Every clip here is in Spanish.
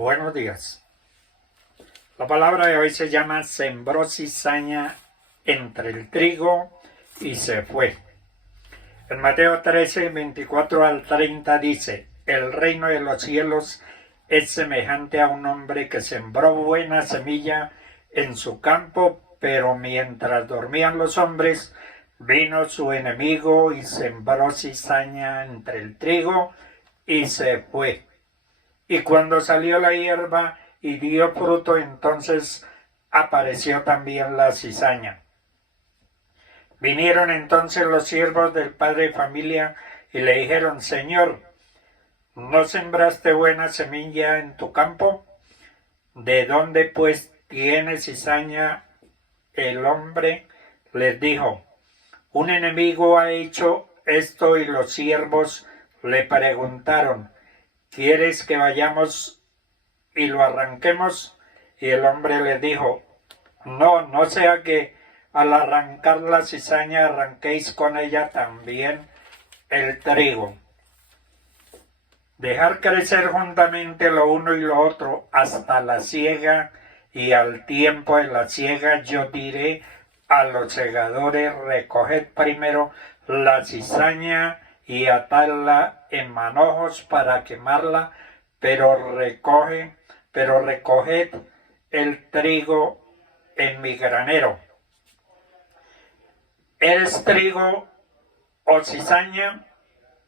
Buenos días. La palabra de hoy se llama sembró cizaña entre el trigo y se fue. En Mateo 13, 24 al 30 dice: el reino de los cielos es semejante a un hombre que sembró buena semilla en su campo, pero mientras dormían los hombres, vino su enemigo y sembró cizaña entre el trigo y se fue. Y cuando salió la hierba y dio fruto, entonces apareció también la cizaña. Vinieron entonces los siervos del padre de familia y le dijeron: Señor, ¿no sembraste buena semilla en tu campo? ¿De dónde pues tiene cizaña? El hombre les dijo: un enemigo ha hecho esto. Y los siervos le preguntaron: ¿quieres que vayamos y lo arranquemos? Y el hombre les dijo: no sea que al arrancar la cizaña arranquéis con ella también el trigo. Dejar crecer juntamente lo uno y lo otro hasta la siega, y al tiempo de la siega yo diré a los segadores: recoged primero la cizaña y atadla en manojos para quemarla, pero recoged el trigo en mi granero. ¿Eres trigo o cizaña?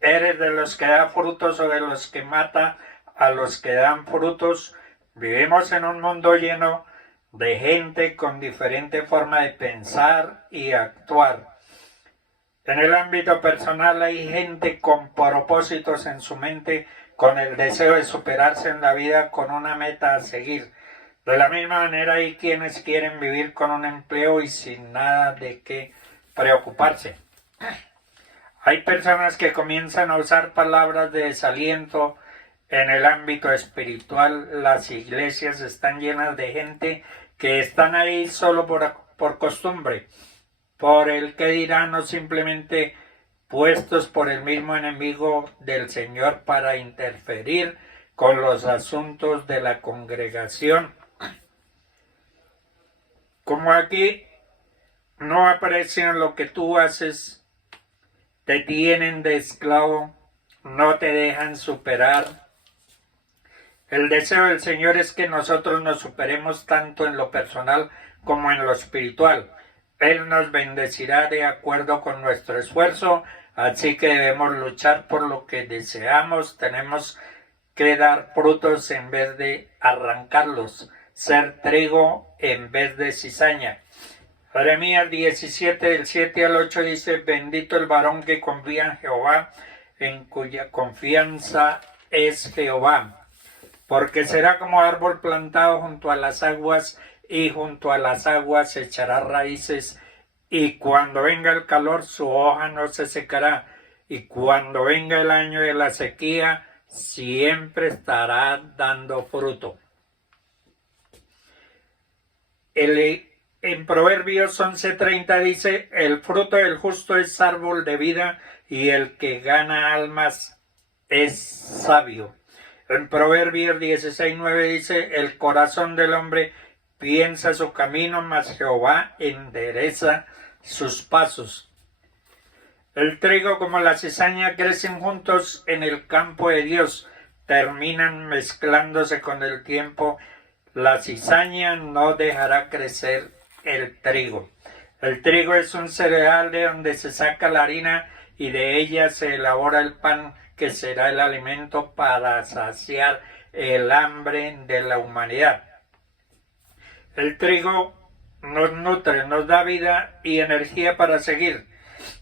¿Eres de los que da frutos o de los que mata a los que dan frutos? Vivimos en un mundo lleno de gente con diferente forma de pensar y actuar. En el ámbito personal hay gente con propósitos en su mente, con el deseo de superarse en la vida, con una meta a seguir. De la misma manera hay quienes quieren vivir con un empleo y sin nada de qué preocuparse. Hay personas que comienzan a usar palabras de desaliento en el ámbito espiritual. Las iglesias están llenas de gente que están ahí solo por costumbre, por el que dirán, o simplemente puestos por el mismo enemigo del Señor para interferir con los asuntos de la congregación. Como aquí no aprecian lo que tú haces, te tienen de esclavo, no te dejan superar. El deseo del Señor es que nosotros nos superemos tanto en lo personal como en lo espiritual. Él nos bendecirá de acuerdo con nuestro esfuerzo, así que debemos luchar por lo que deseamos. Tenemos que dar frutos en vez de arrancarlos, ser trigo en vez de cizaña. Jeremías 17, del 7 al 8 dice: bendito el varón que confía en Jehová, en cuya confianza es Jehová, porque será como árbol plantado junto a las aguas, y junto a las aguas echará raíces, y cuando venga el calor su hoja no se secará, y cuando venga el año de la sequía siempre estará dando fruto. En Proverbios 11:30 dice: el fruto del justo es árbol de vida, y el que gana almas es sabio. En Proverbios 16:9 dice: el corazón del hombre piensa su camino, mas Jehová endereza sus pasos. El trigo como la cizaña crecen juntos en el campo de Dios, terminan mezclándose con el tiempo. La cizaña no dejará crecer el trigo. El trigo es un cereal de donde se saca la harina y de ella se elabora el pan, que será el alimento para saciar el hambre de la humanidad. El trigo nos nutre, nos da vida y energía para seguir.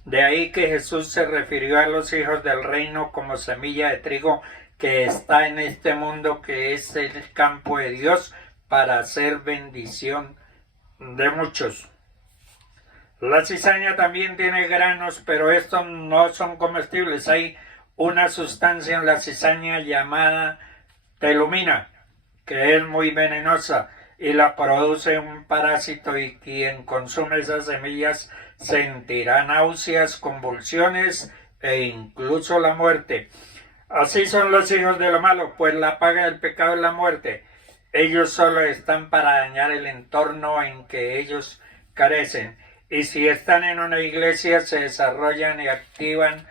De ahí que Jesús se refirió a los hijos del reino como semilla de trigo que está en este mundo, que es el campo de Dios, para hacer bendición de muchos. La cizaña también tiene granos, pero estos no son comestibles. Hay una sustancia en la cizaña llamada telumina, que es muy venenosa y la produce un parásito, y quien consume esas semillas sentirá náuseas, convulsiones e incluso la muerte. Así son los hijos de lo malo, pues la paga del pecado es la muerte. Ellos solo están para dañar el entorno en que ellos carecen. Y si están en una iglesia, se desarrollan y activan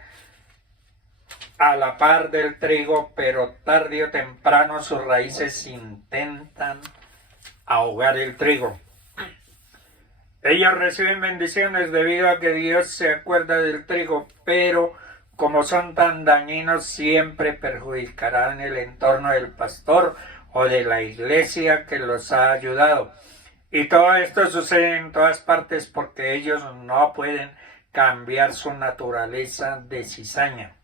a la par del trigo, pero tarde o temprano sus raíces intentan ahogar el trigo. Ellos reciben bendiciones debido a que Dios se acuerda del trigo, pero como son tan dañinos, siempre perjudicarán el entorno del pastor o de la iglesia que los ha ayudado. Y todo esto sucede en todas partes porque ellos no pueden cambiar su naturaleza de cizaña.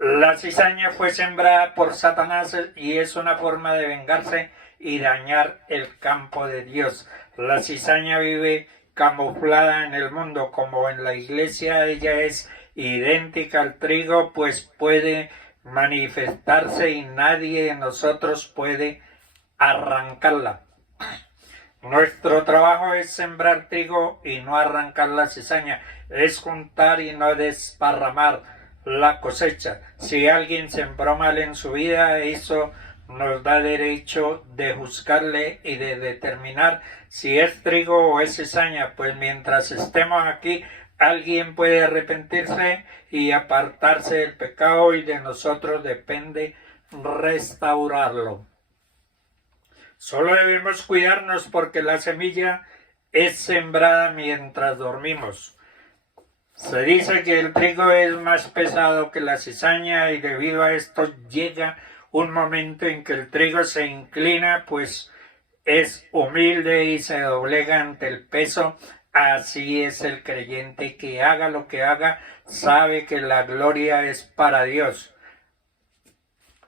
La cizaña fue sembrada por Satanás y es una forma de vengarse y dañar el campo de Dios. La cizaña vive camuflada en el mundo, como en la iglesia ella es idéntica al trigo, pues puede manifestarse y nadie de nosotros puede arrancarla. Nuestro trabajo es sembrar trigo y no arrancar la cizaña, es juntar y no desparramar la cosecha. Si alguien sembró mal en su vida, eso nos da derecho de juzgarle y de determinar si es trigo o es cizaña, pues mientras estemos aquí, alguien puede arrepentirse y apartarse del pecado y de nosotros depende restaurarlo. Solo debemos cuidarnos porque la semilla es sembrada mientras dormimos. Se dice que el trigo es más pesado que la cizaña y debido a esto llega un momento en que el trigo se inclina, pues es humilde y se doblega ante el peso. Así es el creyente que haga lo que haga, sabe que la gloria es para Dios.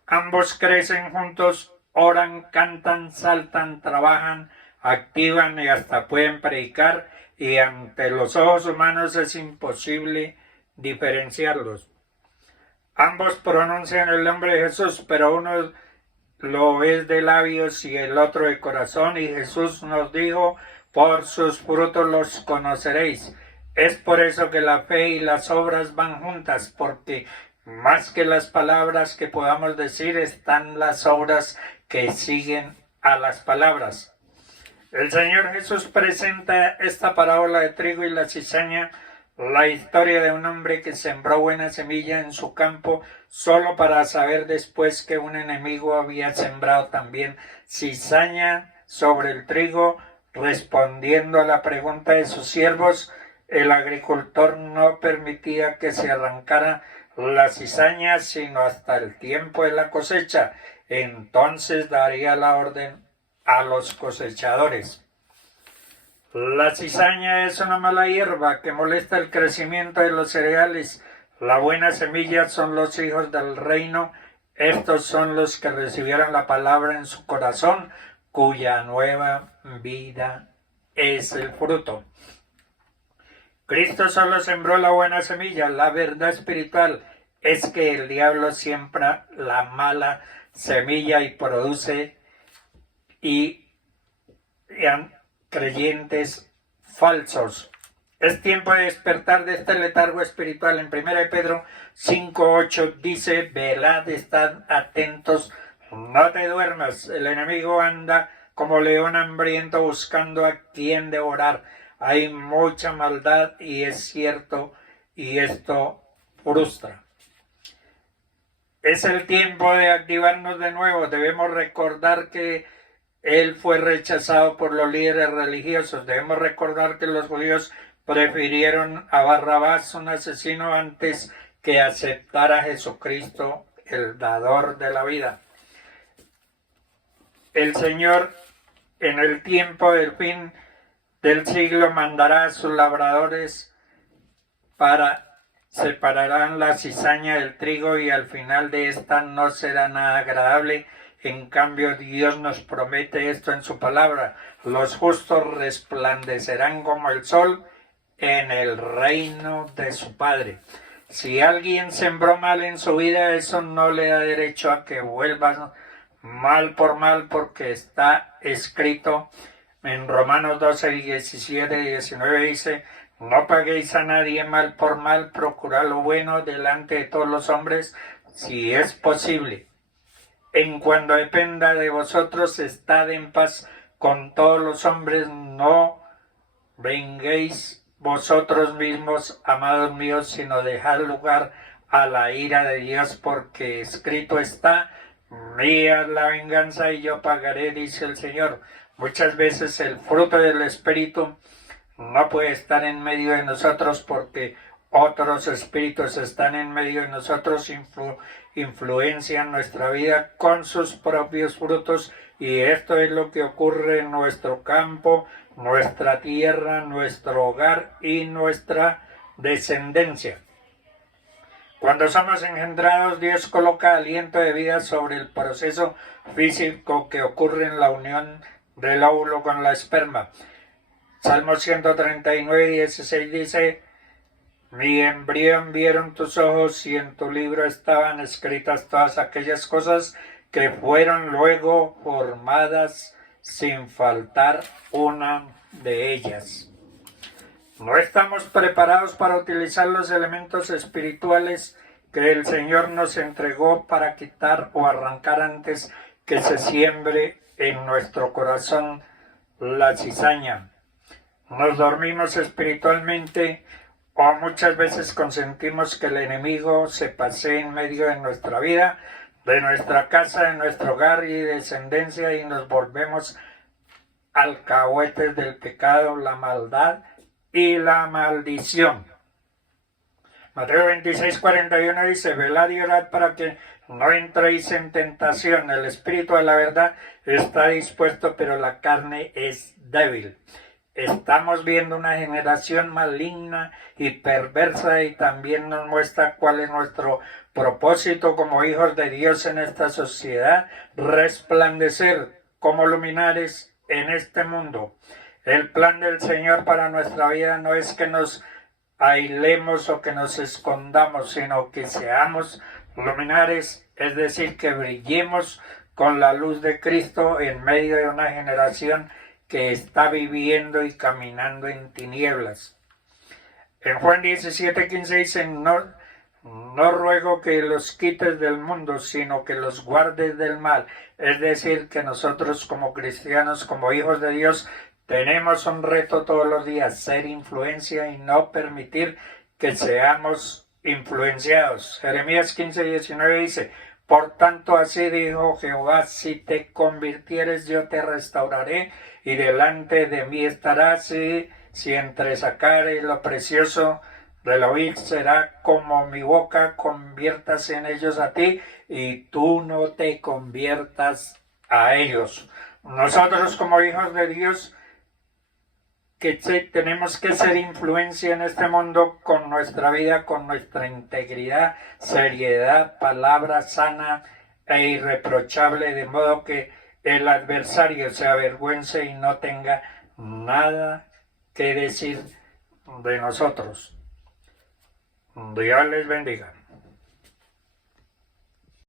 Ambos crecen juntos, oran, cantan, saltan, trabajan, activan y hasta pueden predicar, y ante los ojos humanos es imposible diferenciarlos. Ambos pronuncian el nombre de Jesús, pero uno lo es de labios y el otro de corazón, y Jesús nos dijo, por sus frutos los conoceréis. Es por eso que la fe y las obras van juntas, porque más que las palabras que podamos decir están las obras que siguen a las palabras. El Señor Jesús presenta esta parábola de trigo y la cizaña, la historia de un hombre que sembró buena semilla en su campo solo para saber después que un enemigo había sembrado también cizaña sobre el trigo. Respondiendo a la pregunta de sus siervos, el agricultor no permitía que se arrancara la cizaña sino hasta el tiempo de la cosecha. Entonces daría la orden a los cosechadores. La cizaña es una mala hierba que molesta el crecimiento de los cereales. La buena semilla son los hijos del reino. Estos son los que recibieron la palabra en su corazón, cuya nueva vida es el fruto. Cristo solo sembró la buena semilla. La verdad espiritual es que el diablo siembra la mala semilla y produce creyentes falsos. Es tiempo de despertar de este letargo espiritual. En 1 Pedro 5:8 dice, velad, estad atentos, no te duermas. El enemigo anda como león hambriento buscando a quien devorar. Hay mucha maldad y es cierto, y esto frustra. Es el tiempo de activarnos de nuevo. Debemos recordar que él fue rechazado por los líderes religiosos. Debemos recordar que los judíos prefirieron a Barrabás, un asesino, antes que aceptar a Jesucristo, el dador de la vida. El Señor, en el tiempo del fin del siglo, mandará a sus labradores para separarán la cizaña del trigo y al final de esta no será nada agradable. En cambio, Dios nos promete esto en su palabra. Los justos resplandecerán como el sol en el reino de su Padre. Si alguien sembró mal en su vida, eso no le da derecho a que vuelva mal por mal, porque está escrito en Romanos 12, 17 y 19 dice, No paguéis a nadie mal por mal, procurad lo bueno delante de todos los hombres, si es posible. En cuanto dependa de vosotros, estad en paz con todos los hombres, no venguéis vosotros mismos, amados míos, sino dejad lugar a la ira de Dios, porque escrito está: mía es la venganza y yo pagaré, dice el Señor. Muchas veces el fruto del Espíritu no puede estar en medio de nosotros porque otros espíritus están en medio de nosotros, influencian nuestra vida con sus propios frutos, y esto es lo que ocurre en nuestro campo, nuestra tierra, nuestro hogar y nuestra descendencia. Cuando somos engendrados, Dios coloca aliento de vida sobre el proceso físico que ocurre en la unión del óvulo con la esperma. Salmo 139, 16 dice: mi embrión vieron tus ojos, y en tu libro estaban escritas todas aquellas cosas que fueron luego formadas, sin faltar una de ellas. No estamos preparados para utilizar los elementos espirituales que el Señor nos entregó para quitar o arrancar antes que se siembre en nuestro corazón la cizaña. Nos dormimos espiritualmente, o muchas veces consentimos que el enemigo se pasee en medio de nuestra vida, de nuestra casa, de nuestro hogar y descendencia, y nos volvemos alcahuetes del pecado, la maldad y la maldición. Mateo 26:41 dice: velad y orad para que no entréis en tentación. El espíritu de la verdad está dispuesto, pero la carne es débil. Estamos viendo una generación maligna y perversa, y también nos muestra cuál es nuestro propósito como hijos de Dios en esta sociedad: resplandecer como luminares en este mundo. El plan del Señor para nuestra vida no es que nos aislemos o que nos escondamos, sino que seamos luminares, es decir, que brillemos con la luz de Cristo en medio de una generación que está viviendo y caminando en tinieblas. En Juan 17:15 dice: no ruego que los quites del mundo, sino que los guardes del mal. Es decir, que nosotros como cristianos, como hijos de Dios, tenemos un reto todos los días: ser influencia y no permitir que seamos influenciados. Jeremías 15:19 dice: por tanto, así dijo Jehová: si te convirtieres, yo te restauraré, y delante de mí estarás, y si entresacares lo precioso del oír, será como mi boca. Conviértase en ellos a ti, y tú no te conviertas a ellos. Nosotros como hijos de Dios, que tenemos que ser influencia en este mundo con nuestra vida, con nuestra integridad, seriedad, palabra sana e irreprochable, de modo que el adversario se avergüence y no tenga nada que decir de nosotros. Dios les bendiga.